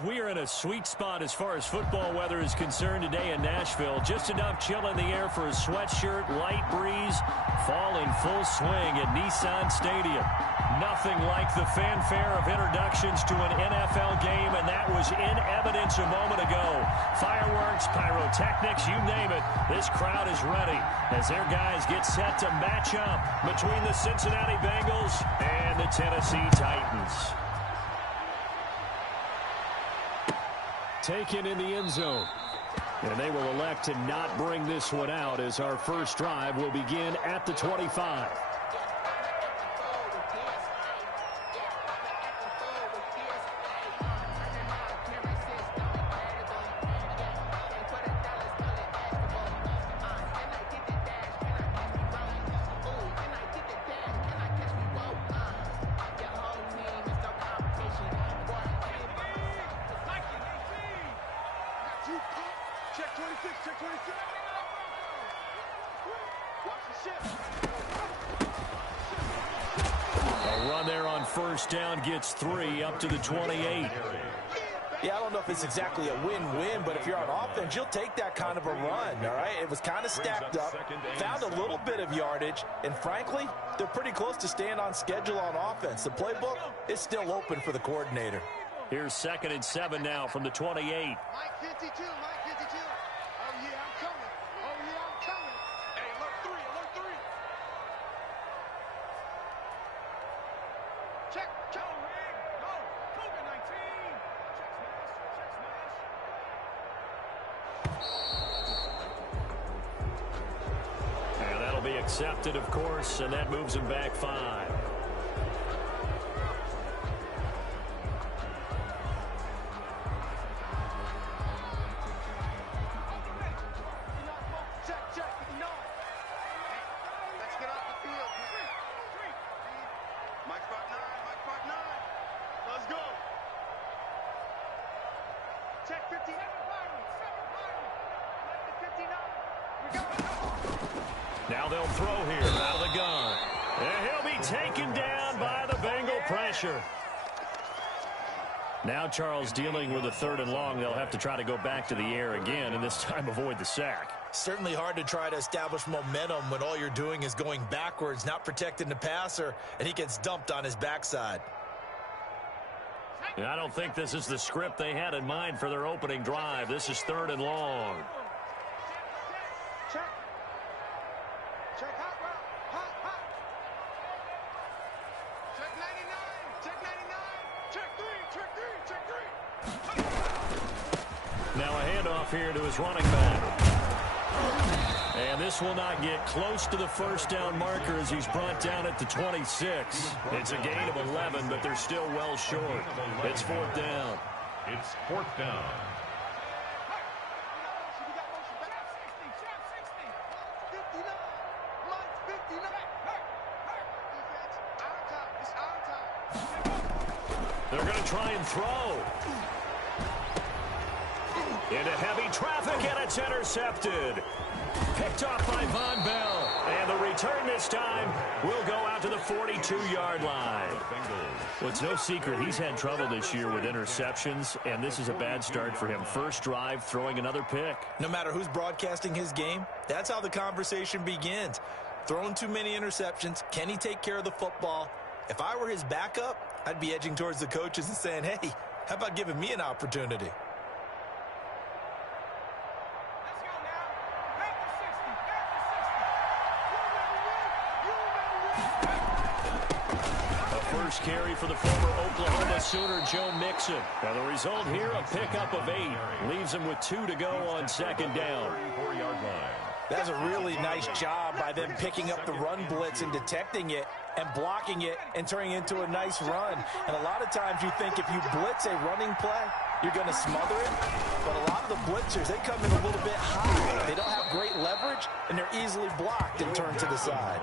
We are in a sweet spot as far as football weather is concerned today in Nashville. Just enough chill in the air for a sweatshirt, light breeze, fall in full swing at Nissan Stadium. Nothing like the fanfare of introductions to an NFL game, and that was in evidence a moment ago. Fireworks, pyrotechnics, you name it. This crowd is ready as their guys get set to match up between the Cincinnati Bengals and the Tennessee Titans. Taken in the end zone. And they will elect to not bring this one out as our first drive will begin at the 25. Check 26, check 26. Watch the shit. A run there on first down gets 3 up to the 28. Yeah, I don't know if it's exactly a win-win, but if you're on offense, you'll take that kind of a run, all right? It was kind of stacked up, found a little bit of yardage, and frankly, they're pretty close to staying on schedule on offense. The playbook is still open for the coordinator. Here's 2nd and 7 now from the 28. Mike 52, Mike 52. Oh, yeah, I'm coming. Oh, yeah, I'm coming. Hey, alert 3, alert 3. Check, check. Go, COVID-19. Check smash. And that'll be accepted, of course, and that moves him back 5. Mike 59, Mike 59. Let's go. Check 57, 59. We go. Now they'll throw here out of the gun. And he'll be taken down by the Bengal pressure. Now Charles dealing with a 3rd and long. They'll have to try to go back to the air again and this time avoid the sack. Certainly hard to try to establish momentum when all you're doing is going backwards, not protecting the passer, and he gets dumped on his backside. And I don't think this is the script they had in mind for their opening drive. This is 3rd and long. Check. Check hot route. Hot, hot. Check 99. Check 99. Check 3. Check 3. Check 3. Now a handoff here to his running back. And this will not get close to the first down marker as he's brought down at the 26. It's a gain of 11, but they're still well short. It's 4th down. It's 4th down. They're going to try and throw. Into heavy traffic, and it's intercepted. Picked off by Von Bell. And the return this time will go out to the 42-yard line. Well, it's no secret he's had trouble this year with interceptions, and this is a bad start for him. First drive, throwing another pick. No matter who's broadcasting his game, that's how the conversation begins. Throwing too many interceptions, can he take care of the football? If I were his backup, I'd be edging towards the coaches and saying, hey, how about giving me an opportunity? First carry for the former Oklahoma Sooner, Joe Mixon. Now the result here, a pickup of 8. Leaves him with 2 to go on 2nd down. 34-yard line. That's a really nice job by them picking up the run blitz and detecting it and blocking it and turning it into a nice run. And a lot of times you think if you blitz a running play, you're going to smother it. But a lot of the blitzers, they come in a little bit high. They don't have great leverage, and they're easily blocked and turned to the side.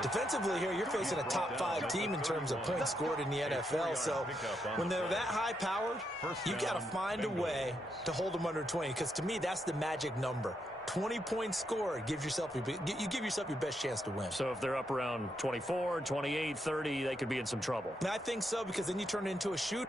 Defensively here, you're facing a top 5 team in terms of points scored in the NFL. So when they're that high-powered, you've got to find a way to hold them under 20. Because to me, that's the magic number. 20 points scored, you give yourself your best chance to win. So if they're up around 24, 28, 30, they could be in some trouble. And I think so, because then you turn it into a shootout.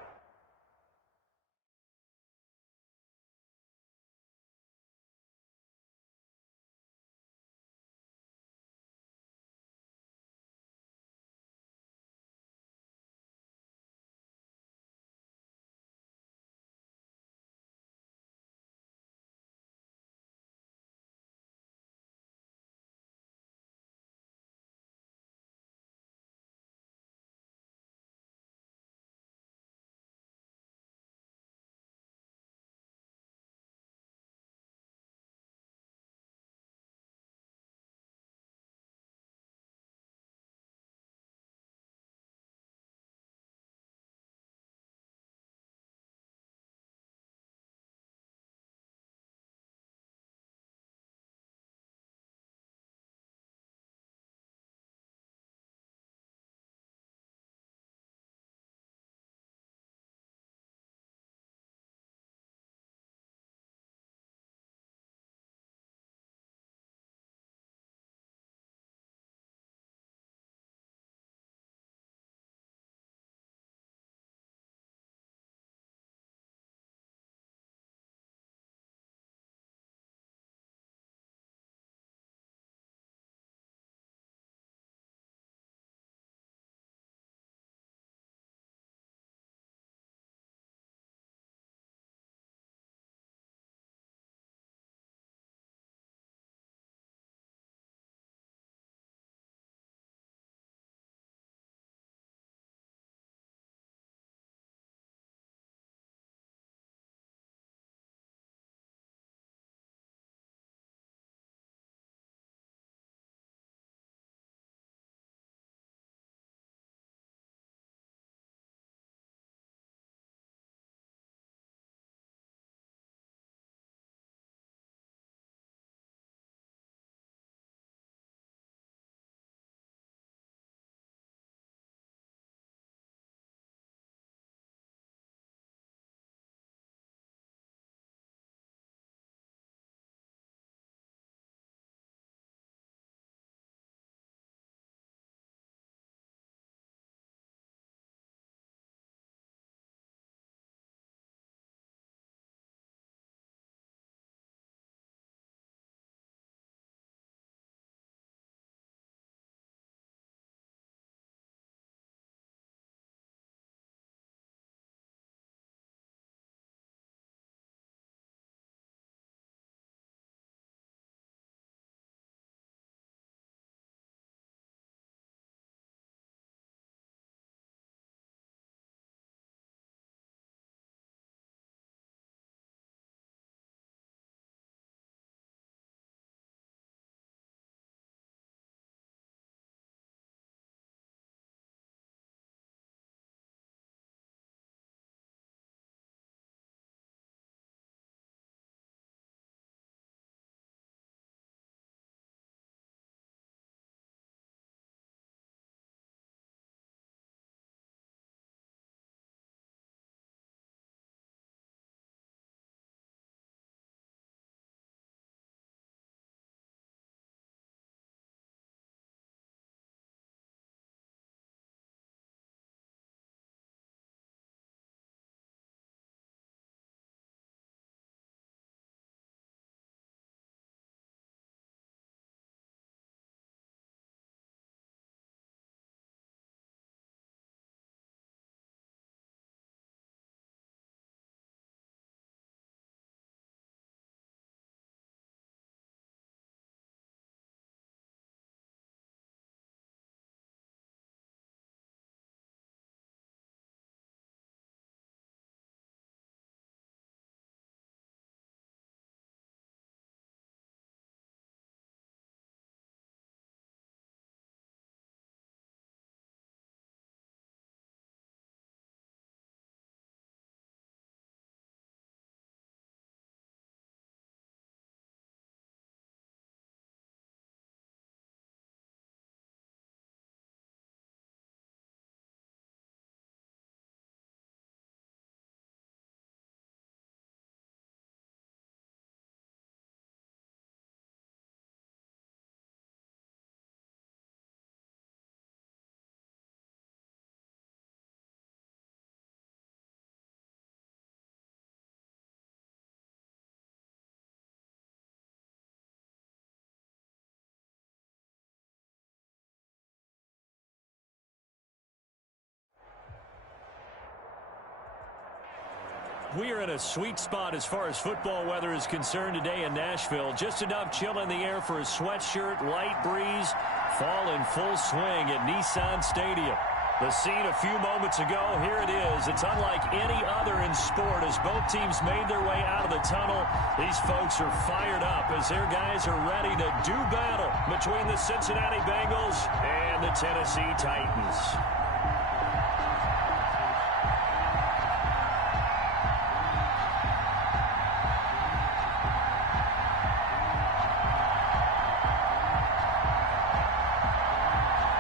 We are in a sweet spot as far as football weather is concerned today in Nashville. Just enough chill in the air for a sweatshirt, light breeze, fall in full swing at Nissan Stadium. The scene a few moments ago, here it is. It's unlike any other in sport as both teams made their way out of the tunnel. These folks are fired up as their guys are ready to do battle between the Cincinnati Bengals and the Tennessee Titans.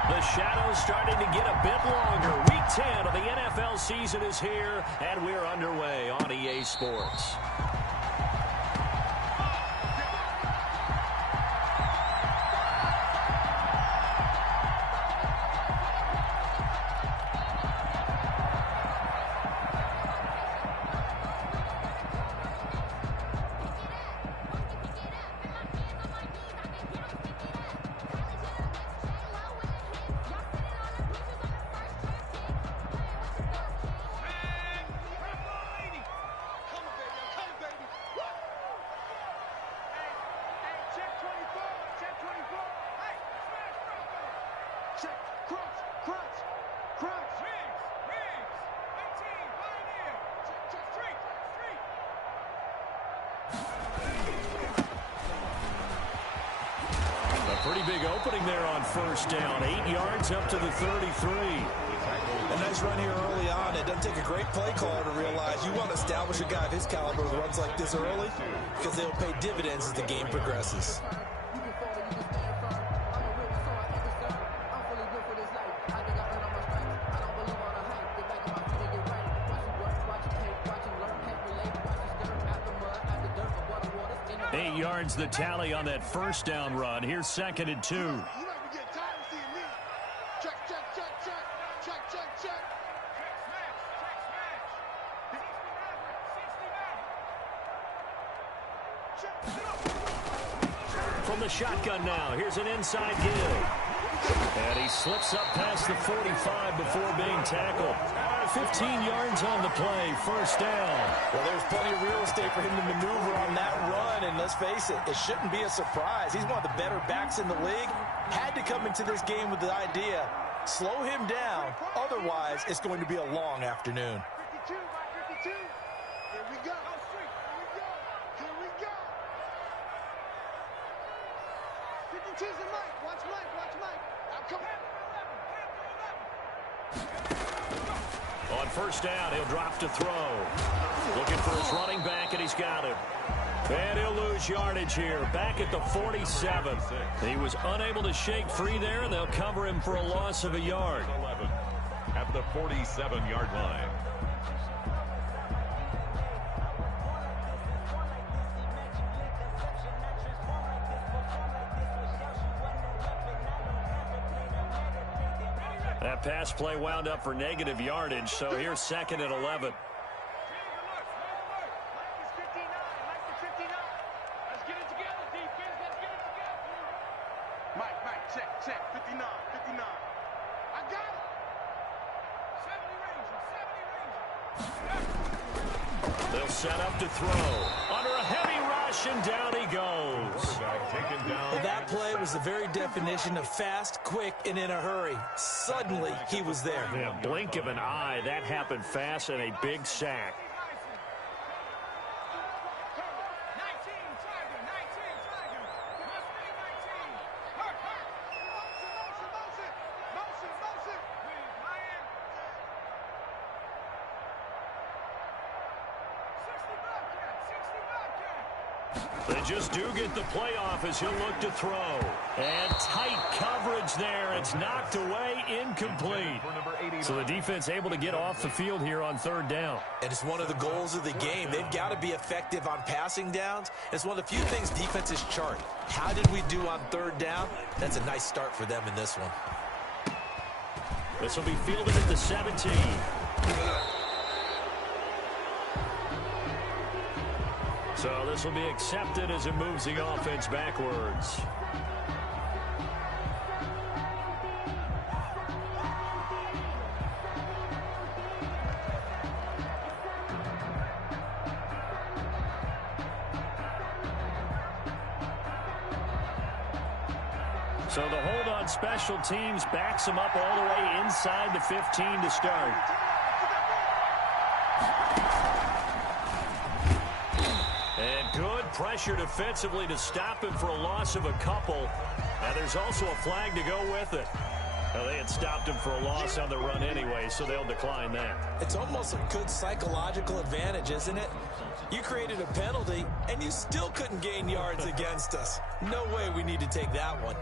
The shadow's starting to get a bit longer. Week 10 of the NFL season is here, and we're underway on EA Sports. Pretty big opening there on first down. 8 yards up to the 33. A nice run here early on. It doesn't take a great play caller to realize you want to establish a guy of his caliber who runs like this early because they'll pay dividends as the game progresses. Yards the tally on that first down run. Here's 2nd and 2. You might be getting tired of seeing me. Check, check, check, check. Check, check, check. From the shotgun now, here's an inside give. And he slips up past the 45 before being tackled. 15 yards on the play, first down. Well, there's plenty of real estate for him to maneuver on that run, and let's face it, it shouldn't be a surprise. He's one of the better backs in the league. Had to come into this game with the idea, slow him down, otherwise it's going to be a long afternoon. 52 by 52. Here we go. Here we go. Here we go. 52's the Mike. Watch Mike. Watch Mike. I'm coming. On first down, he'll drop to throw. Looking for his running back, and he's got him. And he'll lose yardage here, back at the 47. He was unable to shake free there, and they'll cover him for a loss of a yard. 11 at the 47-yard line. That pass play wound up for negative yardage, so here's 2nd and 11. Check, 59. I got it. They'll set up to throw. Under a heavy rush, and down he goes. Well, that play was the very definition of fast, quick, and in a hurry. Suddenly, he was there. In a blink of an eye, that happened fast, and a big sack. They just do get the playoff as he'll look to throw. And tight coverage there. It's knocked away, incomplete. So the defense able to get off the field here on third down. And it's one of the goals of the game. They've got to be effective on passing downs. It's one of the few things defenses chart. How did we do on third down? That's a nice start for them in this one. This will be fielded at the 17. So this will be accepted as it moves the offense backwards. So the hold on special teams backs them up all the way inside the 15 to start. And good pressure defensively to stop him for a loss of a couple. And there's also a flag to go with it. Well, they had stopped him for a loss on the run anyway, so they'll decline that. It's almost a good psychological advantage, isn't it? You created a penalty, and you still couldn't gain yards against us. No way we need to take that one.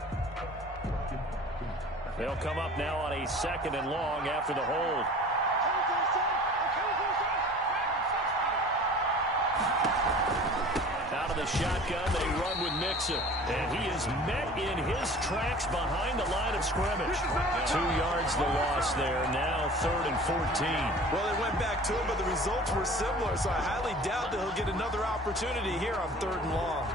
They'll come up now on a 2nd and long after the hold. Out of the shotgun, they run with Mixon. And he is met in his tracks behind the line of scrimmage. 2 yards the loss there. Now 3rd and 14. Well, they went back to him, but the results were similar, so I highly doubt that he'll get another opportunity here on 3rd and long.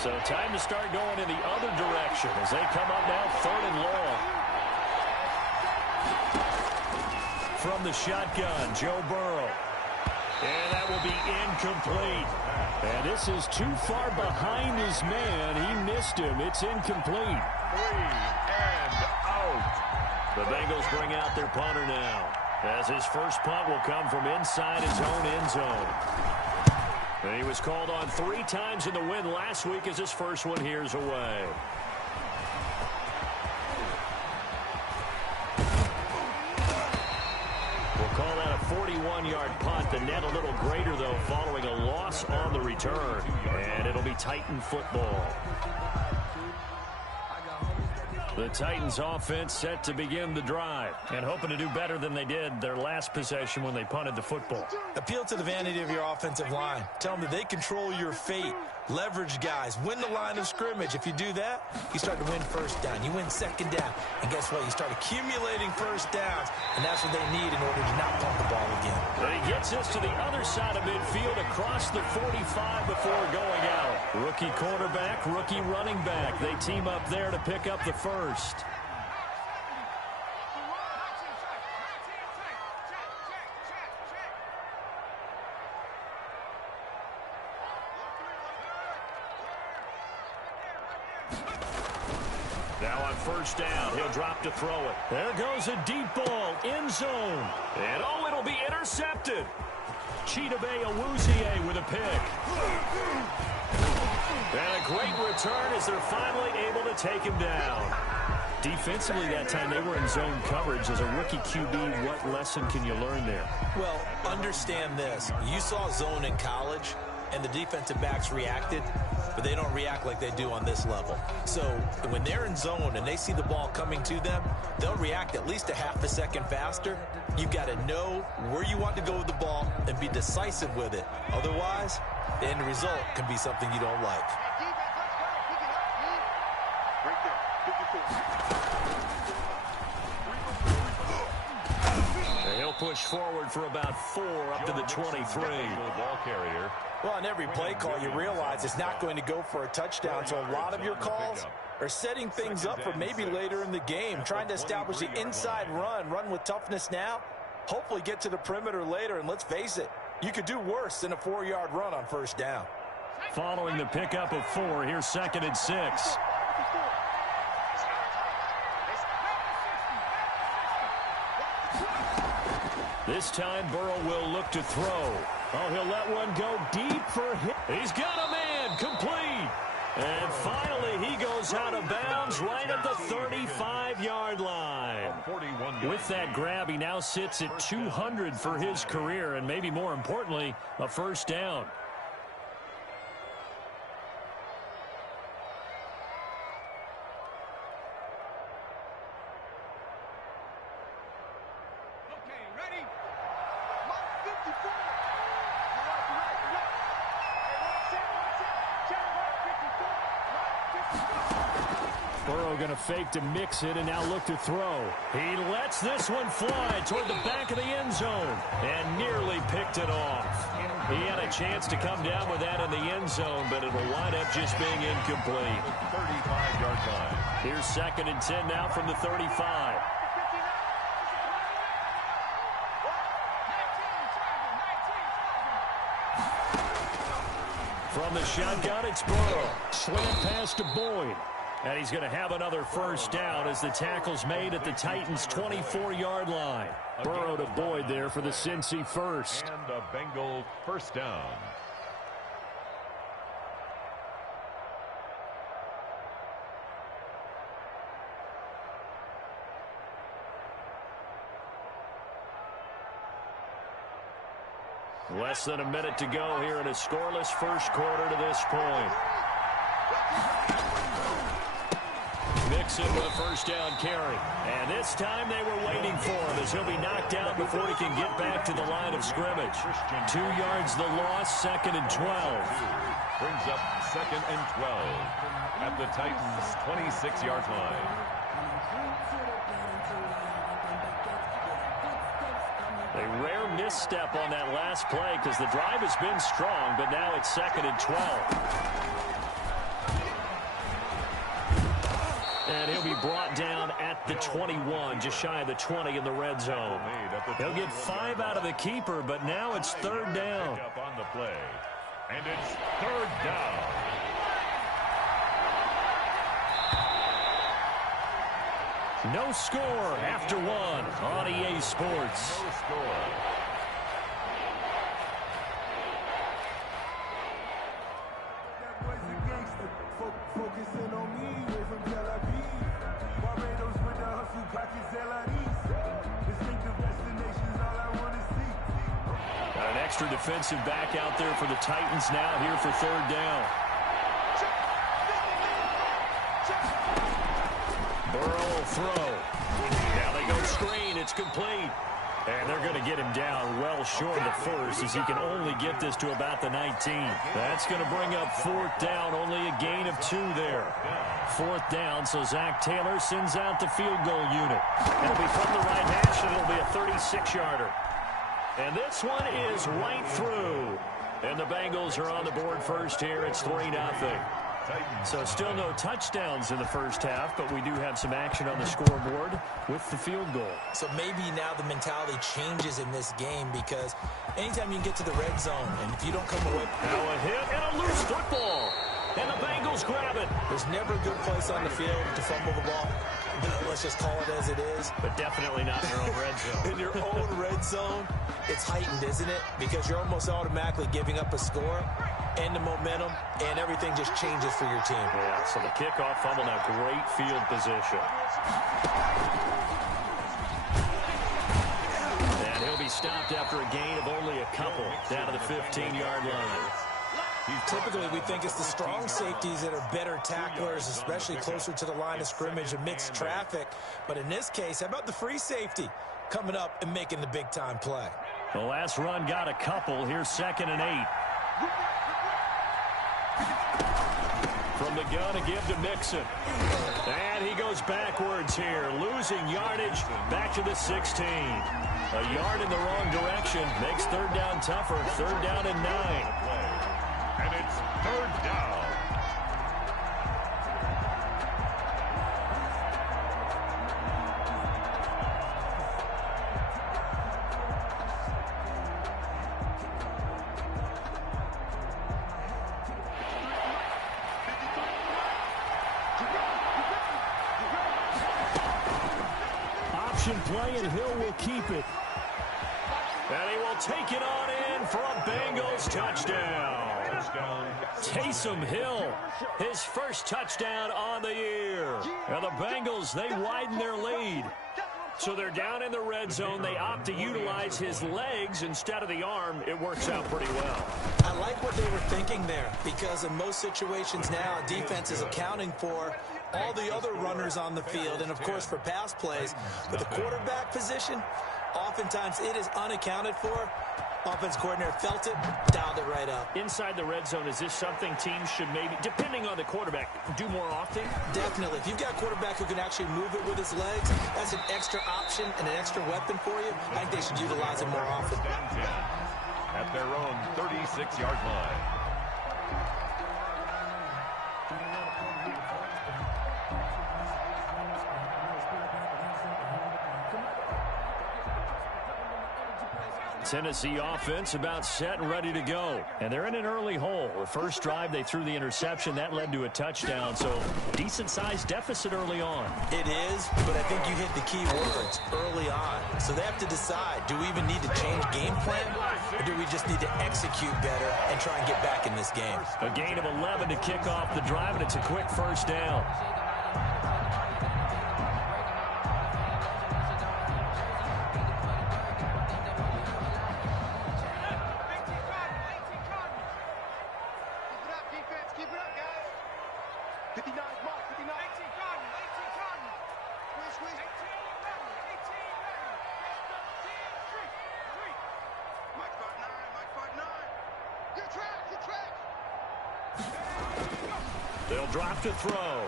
So time to start going in the other direction as they come up now 3rd and long. From the shotgun, Joe Burrow. And that will be incomplete. And this is too far behind his man. He missed him. It's incomplete. 3 and out. The Bengals bring out their punter now, as his first punt will come from inside his own end zone. And he was called on 3 times in the win last week as his first one here's away. We'll call that a 41-yard punt. The net a little greater, though, following a loss on the return. And it'll be Titan football. The Titans offense set to begin the drive and hoping to do better than they did their last possession when they punted the football. Appeal to the vanity of your offensive line. Tell them that they control your fate. Leverage guys. Win the line of scrimmage. If you do that, you start to win 1st down. You win 2nd down. And guess what? You start accumulating 1st downs. And that's what they need in order to not punt the ball again. And he gets this to the other side of midfield across the 45 before going out. Rookie quarterback, rookie running back. They team up there to pick up the first. Now on 1st down, he'll drop to throw it. There goes a deep ball, end zone. And oh, it'll be intercepted. Chidobe Awuzie with a pick. And a great return as they're finally able to take him down. Defensively that time, they were in zone coverage. As a rookie QB, what lesson can you learn there? Well, understand this. You saw zone in college, and the defensive backs reacted, but they don't react like they do on this level. So when they're in zone and they see the ball coming to them, they'll react at least a half a second faster. You've got to know where you want to go with the ball and be decisive with it. Otherwise, the end result can be something you don't like. He'll push forward for about 4 up to the 23. Ball carrier. Well, on every play call, you realize it's not going to go for a touchdown, so a lot of your calls are setting things up for maybe later in the game, trying to establish the inside run with toughness now, hopefully get to the perimeter later, and let's face it, you could do worse than a 4-yard run on 1st down. Following the pickup of 4, here's 2nd and 6. This time, Burrow will look to throw. Oh, he'll let one go deep for him. He's got a man, complete. And finally, he goes out of bounds right at the 35-yard line. With that grab, he now sits at 200 for his career, and maybe more importantly, a 1st down. Burrow going to fake to mix it and now look to throw. He lets this one fly toward the back of the end zone and nearly picked it off. He had a chance to come down with that in the end zone, but it'll wind up just being incomplete. 35-yard line. Here's 2nd and 10 now from the 35. From the shotgun, it's Burrow. Slant pass to Boyd. And he's going to have another first down as the tackle's made at the Titans' 24-yard line. Burrow to Boyd there for the Cincy first. And a Bengal first down. Less than a minute to go here in a scoreless first quarter to this point. Mixon with a first down carry. And this time they were waiting for him as he'll be knocked down before he can get back to the line of scrimmage. 2 yards the loss, 2nd and 12. Brings up 2nd and 12 at the Titans' 26-yard line. A rare misstep on that last play because the drive has been strong, but now it's 2nd and 12. And he'll be brought down at the 21, just shy of the 20 in the red zone. He'll get 5 out of the keeper, but now it's 3rd down. Up on the play, and it's 3rd down. No score after 1 on EA Sports. No score. Got an extra defensive back out there for the Titans now here for 3rd down. Burrow will throw. Now they go screen. It's complete. And they're going to get him down well short of the first as he can only get this to about the 19. That's going to bring up 4th down. Only a gain of 2 there. 4th down, so Zach Taylor sends out the field goal unit. It'll be from the right hash, and it'll be a 36-yarder. And this one is right through. And the Bengals are on the board first here. It's 3-0. So still no touchdowns in the first half, but we do have some action on the scoreboard with the field goal. So maybe now the mentality changes in this game because anytime you can get to the red zone, and if you don't come away... Now a hit and a loose football. And the Bengals grab it. There's never a good place on the field to fumble the ball. Let's just call it as it is. But definitely not in your own red zone. In your own red zone, it's heightened, isn't it? Because you're almost automatically giving up a score and the momentum, and everything just changes for your team. Yeah, so the kickoff fumble, now great field position. And he'll be stopped after a gain of only a couple down to the 15-yard line. Typically, we think it's the strong safeties that are better tacklers, especially closer to the line of scrimmage amidst traffic. But in this case, how about the free safety coming up and making the big-time play? The last run got a couple. Here's 2nd and 8. From the gun, a give to Mixon. And he goes backwards here, losing yardage back to the 16. A yard in the wrong direction makes 3rd down tougher. 3rd down and 9. And it's 3rd down. Play, and Hill will keep it. And he will take it on in for a Bengals touchdown. Taysom Hill, his first touchdown on the year. And the Bengals, they widen their lead. So they're down in the red zone. They opt to utilize his legs instead of the arm. It works out pretty well. I like what they were thinking there, because in most situations now, defense is accounting for all the other runners on the field, and of course for pass plays. But the quarterback position, oftentimes it is unaccounted for, Offense coordinator felt it, dialed it right up. Inside the red zone, is this something teams should maybe, depending on the quarterback, do more often? Definitely. If you've got a quarterback who can actually move it with his legs, that's an extra option and an extra weapon for you. I think they should utilize it more often. At their own 36-yard line. Tennessee offense about set and ready to go. And they're in an early hole. The first drive, they threw the interception. That led to a touchdown. So decent-sized deficit early on. It is, but I think you hit the key words early on. So they have to decide, do we even need to change game plan? Or do we just need to execute better and try and get back in this game? A gain of 11 to kick off the drive, and it's a quick first down. They'll drop to throw.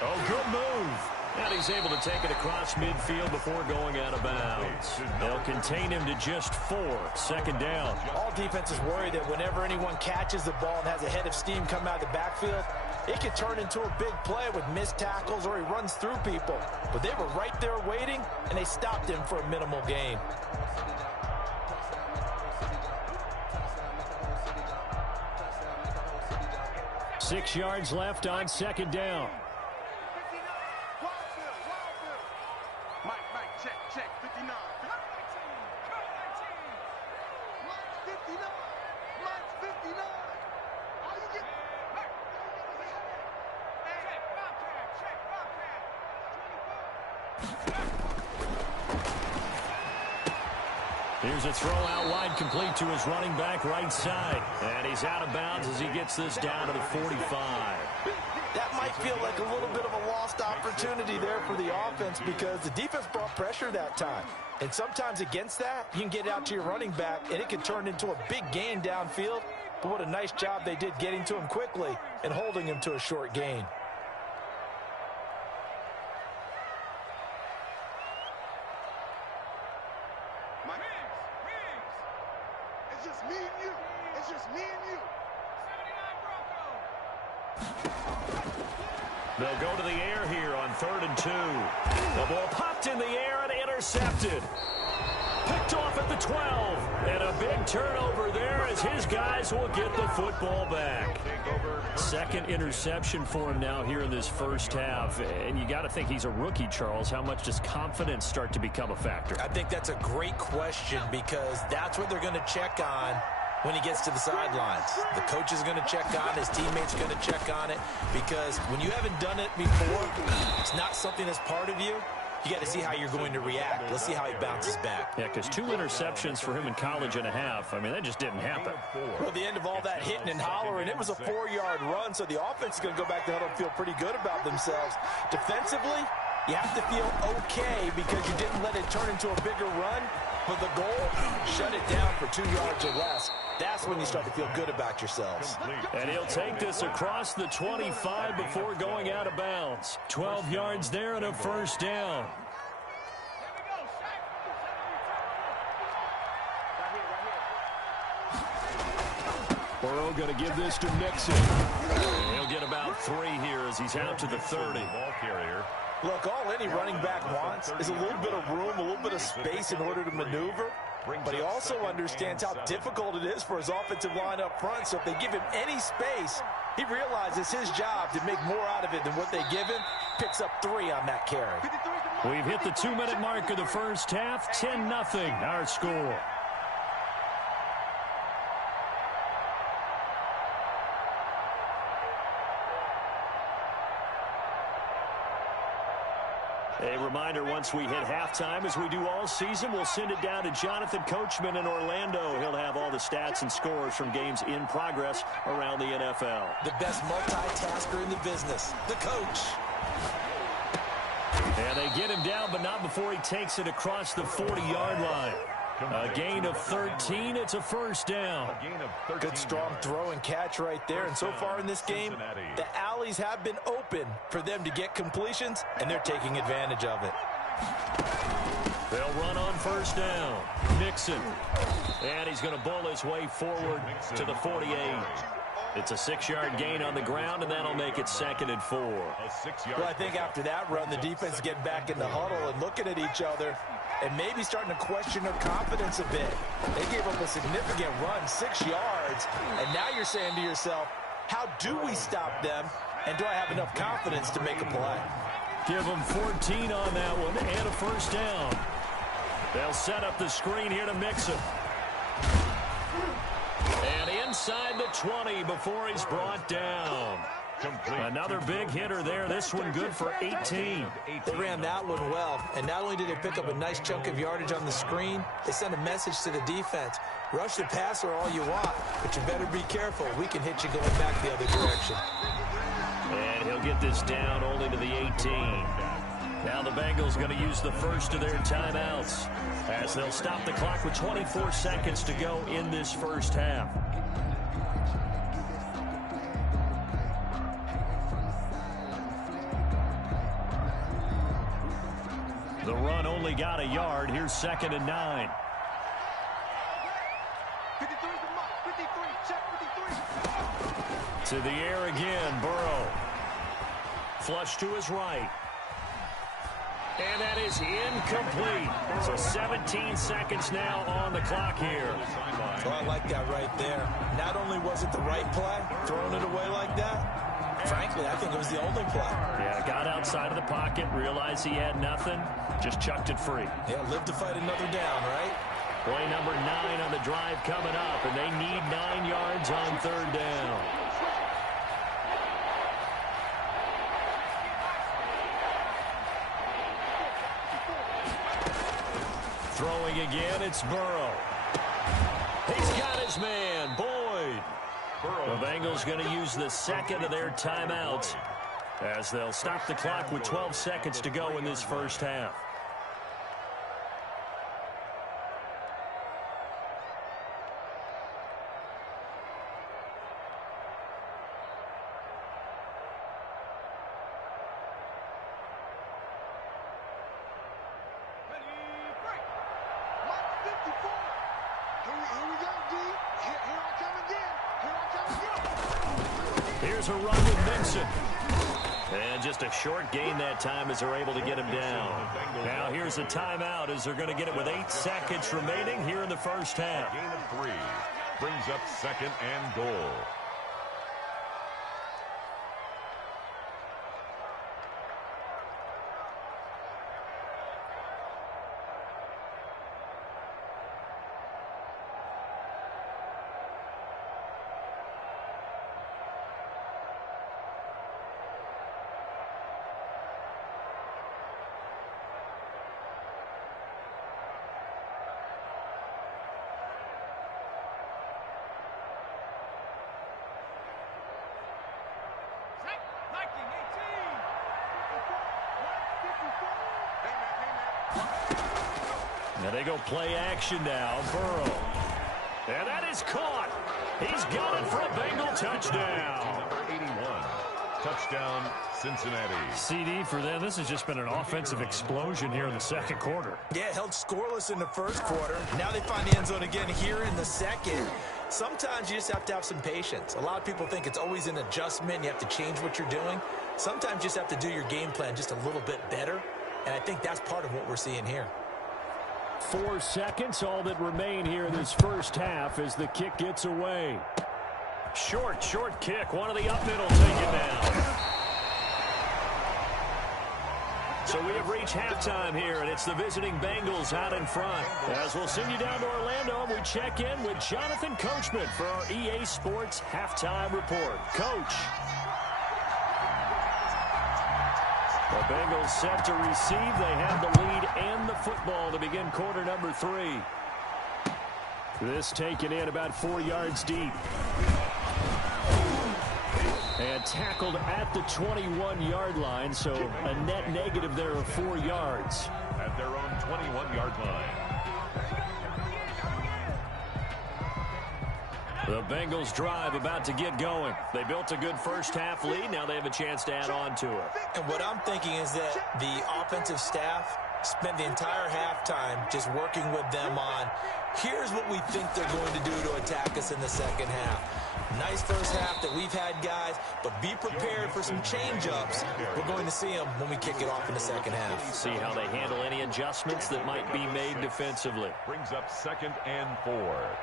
Oh, good move. And he's able to take it across midfield before going out of bounds. They'll contain him to just 4. Second down. All defenses worry that whenever anyone catches the ball and has a head of steam come out of the backfield, it could turn into a big play with missed tackles or he runs through people. But they were right there waiting, and they stopped him for a minimal gain. Six yards left on second down. Mike, check, 59. Mike's 59. Mike's 59. All you get... Here's a throw out wide, complete to his running back right side. And he's out of bounds as he gets this down to the 45. That might feel like a little bit of a lost opportunity there for the offense because the defense brought pressure that time. And sometimes against that, you can get out to your running back, and it can turn into a big gain downfield. But what a nice job they did getting to him quickly and holding him to a short gain. It's just me and you. It's just me and you. 79 Broncos. They'll go to the air here on 3rd and 2. The ball popped in the air and intercepted. Picked off at the 12. And a big turnover there as his guys will get the football back. Second interception for him now here in this first half. And you got to think he's a rookie, Charles. How much does confidence start to become a factor? I think that's a great question because that's what they're going to check on when he gets to the sidelines. The coach is going to check on it. His teammates are going to check on it because when you haven't done it before, it's not something that's part of you. You got to see how you're going to react. Let's see how he bounces back. Yeah, because 2 interceptions for him in college and a half. I mean, that just didn't happen. Well, the end of all that hitting and hollering, it was a 4-yard run, so the offense is going to go back to huddle and feel pretty good about themselves. Defensively, you have to feel okay because you didn't let it turn into a bigger run. But the goal, shut it down for 2 yards or less. That's when you start to feel good about yourselves. And he'll take this across the 25 before going out of bounds. 12 yards there and a first down. Burrow going to give this to Mixon. He'll get about 3 here as he's out to the 30. Ball carrier. Look, all any running back wants is a little bit of room, a little bit of space in order to maneuver. But he also understands how difficult it is for his offensive line up front. So if they give him any space, he realizes his job to make more out of it than what they give him. Picks up 3 on that carry. We've hit the 2-minute mark of the first half. 10-0 our score. A reminder, once we hit halftime, as we do all season, we'll send it down to Jonathan Coachman in Orlando. He'll have all the stats and scores from games in progress around the NFL. The best multitasker in the business, the coach. And they get him down, but not before he takes it across the 40-yard line. A gain of 13. It's a first down. Good strong throw and catch right there. And so far in this game, the alleys have been open for them to get completions, and they're taking advantage of it. They'll run on first down. Mixon. And he's going to bowl his way forward to the 48. It's a 6-yard gain on the ground, and that'll make it 2nd and 4. Well, I think after that run, the defense get back in the huddle and looking at each other and maybe starting to question their confidence a bit. They gave up a significant run, 6 yards, and now you're saying to yourself, how do we stop them, and do I have enough confidence to make a play? Give them 14 on that one and a first down. They'll set up the screen here to Mixon. And inside the 20 before he's brought down. Another big hitter there. This one good for 18. They ran that one well, and not only did they pick up a nice chunk of yardage on the screen, they sent a message to the defense. Rush the passer all you want, but you better be careful. We can hit you going back the other direction. And he'll get this down only to the 18. Now the Bengals going to use the first of their timeouts as they'll stop the clock with 24 seconds to go in this first half. The run only got a yard. Here's 2nd and 9. 53 to Mike. 53. Check 53. To the air again, Burrow. Flush to his right. And that is incomplete. So 17 seconds now on the clock here. Well, I like that right there. Not only was it the right play, throwing it away like that, frankly, I think it was the only play. Yeah, got outside of the pocket, realized he had nothing, just chucked it free. Yeah, live to fight another down, right? Play number 9 on the drive coming up, and they need 9 yards on 3rd down. Throwing again, it's Burrow. He's got his man, Boyd. The Bengals going to use the 2nd of their timeouts as they'll stop the clock with 12 seconds to go in this first half. Here's a run with Mixon. And just a short gain that time as they're able to get him down. Now here's a timeout as they're going to get it with 8 seconds remaining here in the first half. Gain of 3 brings up 2nd and goal. Now they go play action now. Burrow. And that is caught. He's got it for a Bengal touchdown. Number 81. Touchdown, Cincinnati. CD for them. This has just been an offensive explosion here in the 2nd quarter. Yeah, held scoreless in the 1st quarter. Now they find the end zone again here in the 2nd. Sometimes you just have to have some patience. A lot of people think it's always an adjustment. You have to change what you're doing. Sometimes you just have to do your game plan just a little bit better. And I think that's part of what we're seeing here. 4 seconds, all that remain here in this first half as the kick gets away. Short kick. One of the up middle take it down. So we have reached halftime here, and it's the visiting Bengals out in front. As we'll send you down to Orlando, and we check in with Jonathan Coachman for our EA Sports Halftime Report. Coach. The Bengals set to receive. They have the lead and the football to begin quarter number 3. This taken in about 4 yards deep. And tackled at the 21-yard line, so a net negative there of 4 yards. At their own 21-yard line. The Bengals drive about to get going. They built a good first half lead. Now they have a chance to add on to it. And what I'm thinking is that the offensive staff spent the entire halftime just working with them on, here's what we think they're going to do to attack us in the second half. Nice first half that we've had, guys, but be prepared for some change-ups. We're going to see them when we kick it off in the second half. See how they handle any adjustments that might be made defensively. Brings up 2nd and 4.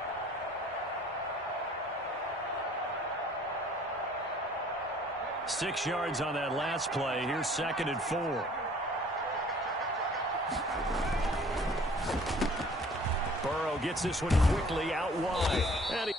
Six yards on that last play. Here's 2nd and 4. Burrow gets this one quickly out wide. And he